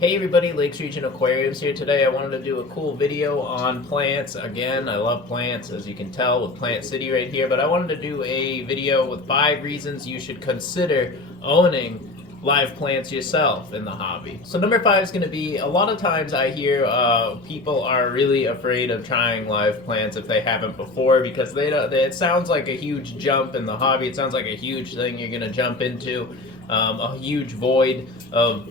Hey everybody, Lakes Region Aquariums here today. I wanted to do a cool video on plants. Again, I love plants, as you can tell with Plant City right here, but I wanted to do a video with 5 reasons you should consider owning live plants yourself in the hobby. So number 5 is going to be, a lot of times I hear people are really afraid of trying live plants if they haven't before, because it sounds like a huge jump in the hobby. It sounds like a huge thing you're going to jump into, a huge void of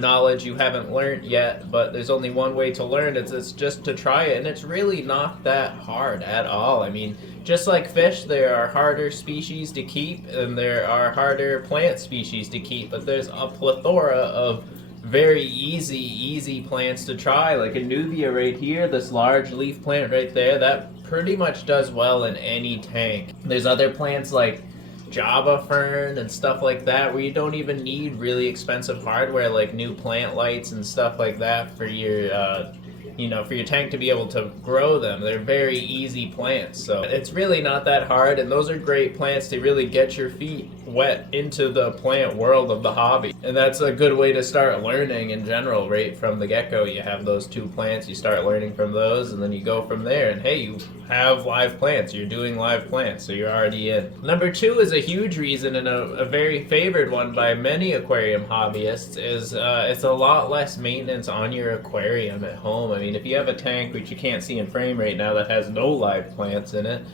knowledge you haven't learned yet. But there's only one way to learn. It's just to try it, and it's really not that hard at all. I mean, just like fish, there are harder species to keep and there are harder plant species to keep, but there's a plethora of very easy plants to try, like a nubia right here, this large leaf plant right there, that pretty much does well in any tank. There's other plants like Java fern and stuff like that, where you don't even need really expensive hardware like new plant lights and stuff like that for your for your tank to be able to grow them. They're very easy plants, so it's really not that hard, and those are great plants to really get your feet wet into the plant world of the hobby. And that's a good way to start learning in general, right from the get-go. You have those 2 plants, you start learning from those, and then you go from there, and hey, you have live plants, you're doing live plants, so you're already in. Number 2 is a huge reason, and a very favored one by many aquarium hobbyists, is it's a lot less maintenance on your aquarium at home. I mean, if you have a tank, which you can't see in frame right now, that has no live plants in it,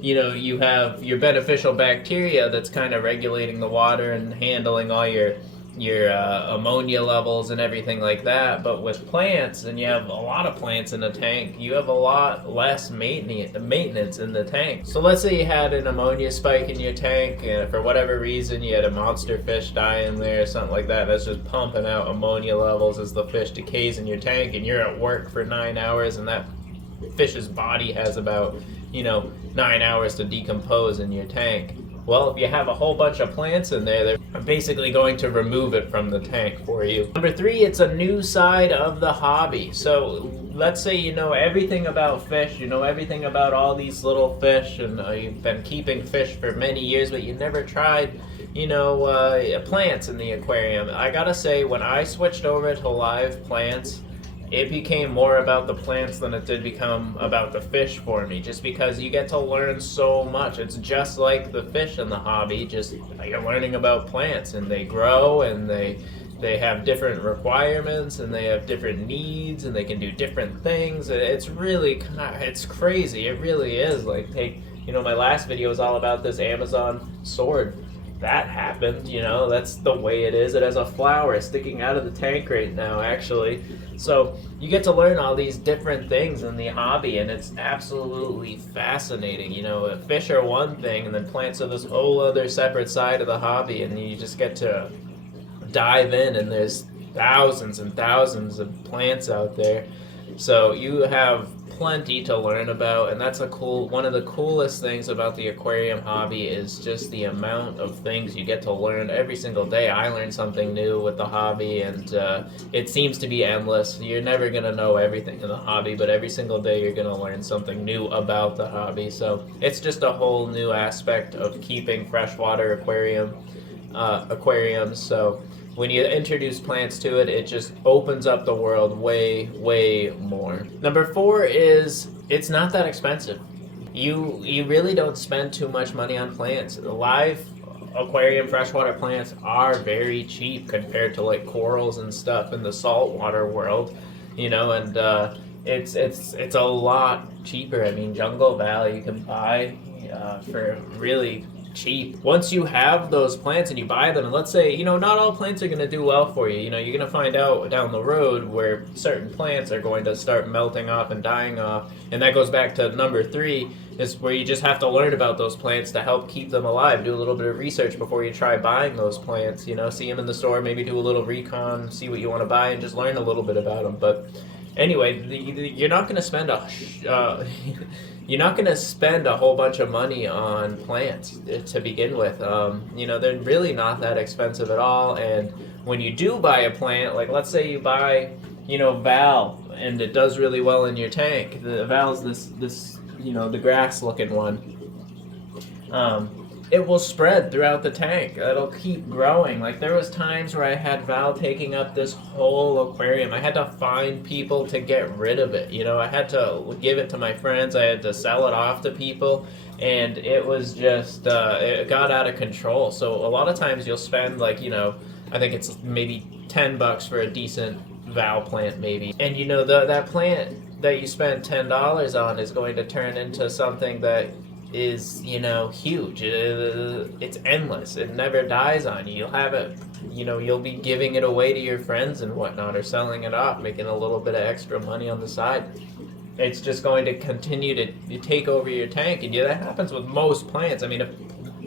you have your beneficial bacteria that's kind of regulating the water and handling all your ammonia levels and everything like that. But with plants, and you have a lot of plants in a tank, you have a lot less maintenance in the tank. So let's say you had an ammonia spike in your tank, and for whatever reason you had a monster fish die in there or something like that, that's just pumping out ammonia levels as the fish decays in your tank, and you're at work for 9 hours, and that fish's body has about 9 hours to decompose in your tank. Well, if you have a whole bunch of plants in there, they're basically going to remove it from the tank for you. Number 3, it's a new side of the hobby. So let's say you know everything about fish, you know everything about all these little fish, and you've been keeping fish for many years, but you never tried plants in the aquarium. I gotta say, when I switched over to live plants, it became more about the plants than it did become about the fish for me, just because you get to learn so much. It's just like the fish in the hobby, just you're learning about plants, and they grow, and they have different requirements, and they have different needs, and they can do different things. It's really it's crazy. It really is. Like, my last video was all about this Amazon sword. That happened, that's the way it is. It has a flower sticking out of the tank right now, actually. So you get to learn all these different things in the hobby, and it's absolutely fascinating. Fish are one thing, and then plants are this whole other separate side of the hobby, and you just get to dive in, and there's thousands and thousands of plants out there. So you have plenty to learn about, and that's one of the coolest things about the aquarium hobby is just the amount of things you get to learn every single day. I learn something new with the hobby, and it seems to be endless. You're never going to know everything in the hobby, but every single day you're going to learn something new about the hobby. So it's just a whole new aspect of keeping freshwater aquariums. So when you introduce plants to it, it just opens up the world way more. Number 4 is, it's not that expensive. You really don't spend too much money on plants. The live aquarium freshwater plants are very cheap compared to like corals and stuff in the saltwater world, and it's a lot cheaper. I mean, Jungle Valley you can buy for really cheap. Once you have those plants and you buy them, and let's say not all plants are going to do well for you, you're going to find out down the road where certain plants are going to start melting off and dying off, and that goes back to number 3, is where you just have to learn about those plants to help keep them alive. Do a little bit of research before you try buying those plants. See them in the store, maybe do a little recon, see what you want to buy, and just learn a little bit about them. But anyway, you're not going to spend a whole bunch of money on plants to begin with. They're really not that expensive at all. And when you do buy a plant, like let's say you buy, Val, and it does really well in your tank. The Val's this the grass looking one. it will spread throughout the tank. It'll keep growing. Like there was times where I had Val taking up this whole aquarium. I had to find people to get rid of it. You know, I had to give it to my friends. I had to sell it off to people, and it was just it got out of control. So a lot of times you'll spend like, you know, I think it's maybe $10 for a decent Val plant maybe, and you know that plant that you spend $10 on is going to turn into something that is, you know, huge. It's endless. It never dies on you. You'll have it, you know, you'll be giving it away to your friends and whatnot, or selling it off, making a little bit of extra money on the side. It's just going to continue to take over your tank, and yeah, that happens with most plants. I mean,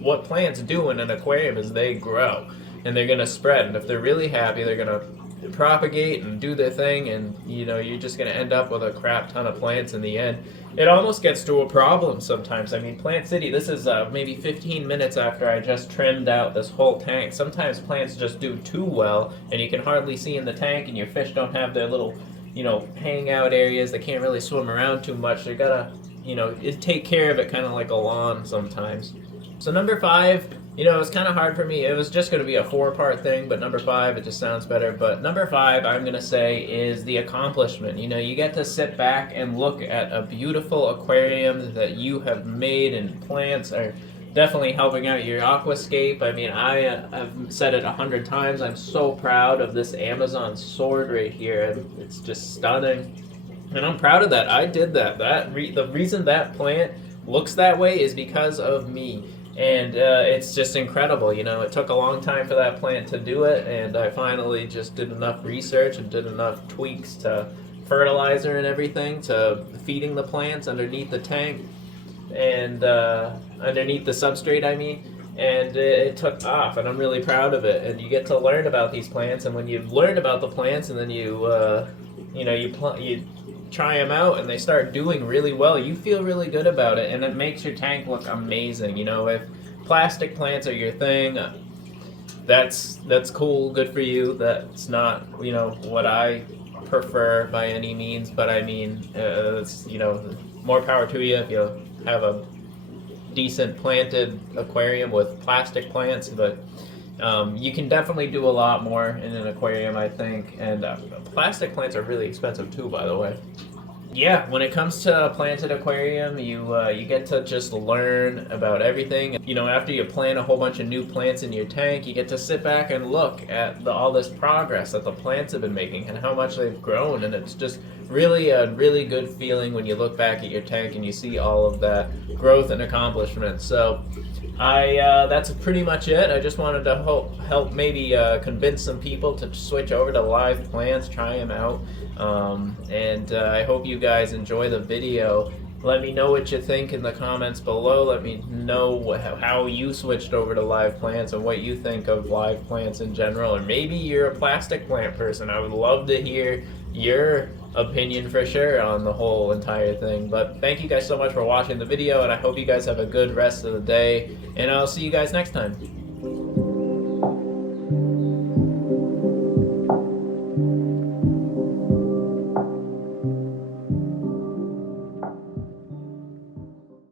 what plants do in an aquarium is they grow, and they're going to spread, and if they're really happy, they're going to propagate and do their thing, and you know, you're just going to end up with a crap ton of plants in the end. It almost gets to a problem sometimes. I mean, Plant City, this is maybe 15 minutes after I just trimmed out this whole tank. Sometimes plants just do too well, and you can hardly see in the tank, and your fish don't have their little, you know, hangout areas. They can't really swim around too much. They gotta, you know, take care of it kind of like a lawn sometimes. So number 5, you know, it was kind of hard for me. It was just going to be a 4-part thing, but number 5, it just sounds better. But number 5, I'm going to say, is the accomplishment. You know, you get to sit back and look at a beautiful aquarium that you have made, and plants are definitely helping out your aquascape. I mean, I've said it 100 times. I'm so proud of this Amazon sword right here. It's just stunning. And I'm proud of that. I did that. The reason that plant looks that way is because of me. And it's just incredible. You know, it took a long time for that plant to do it, and I finally just did enough research and did enough tweaks to fertilizer and everything, to feeding the plants underneath the tank and underneath the substrate, I mean, and it took off, and I'm really proud of it. And you get to learn about these plants, and when you learn about the plants and then you try them out and they start doing really well, you feel really good about it, and it makes your tank look amazing. You know, if plastic plants are your thing, that's cool, good for you. That's not, you know, what I prefer by any means, but I mean, it's, you know, more power to you if you have a decent planted aquarium with plastic plants. But you can definitely do a lot more in an aquarium, I think, and plastic plants are really expensive too, by the way. Yeah, when it comes to a planted aquarium, you get to just learn about everything. You know, after you plant a whole bunch of new plants in your tank, you get to sit back and look at all this progress that the plants have been making and how much they've grown, and it's just really a really good feeling when you look back at your tank and you see all of that growth and accomplishment. So that's pretty much it. I just wanted to help maybe convince some people to switch over to live plants, try them out, and I hope you guys enjoy the video. Let me know what you think in the comments below. Let me know how you switched over to live plants and what you think of live plants in general, or maybe you're a plastic plant person. I would love to hear your opinion for sure on the whole entire thing. But thank you guys so much for watching the video, and I hope you guys have a good rest of the day, and I'll see you guys next time.